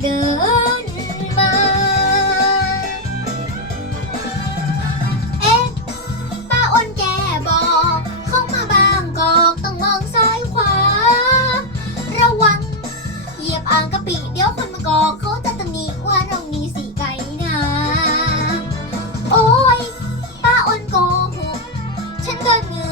เดินมา เอ๊ะป้าอ้นแกบอก เข้ามาบางกอกต้องมองซ้ายขวา ระวัง เหยียบอ่างกะปิเดี๋ยวคนมากอกเขาจะตำหนิว่าเรามีสีไก่นาโอ้ยป้าอ้นโกหกฉันเดินเหนื่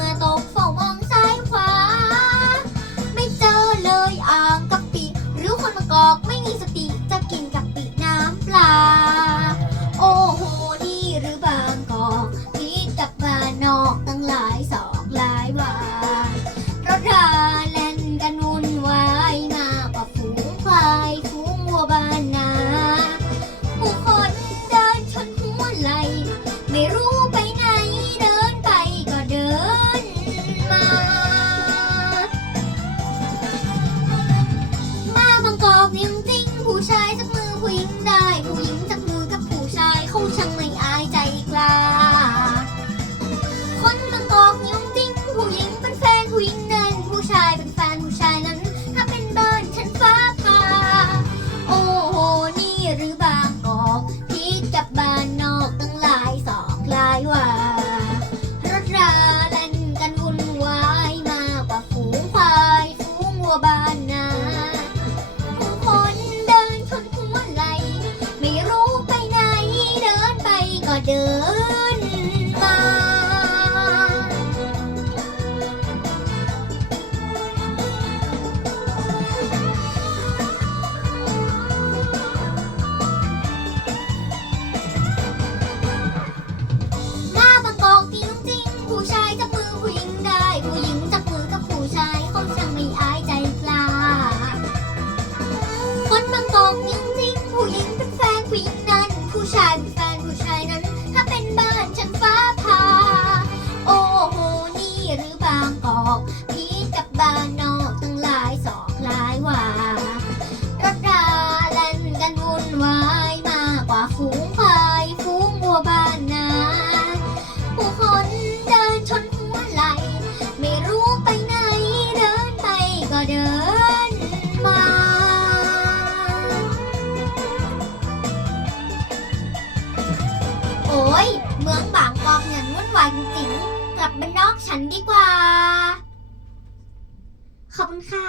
อย โอ้ยเมืองบางกอกเนี่ยวุ่นวายจริงๆกลับบ้านนอกฉันดีกว่า ขอบคุณค่ะ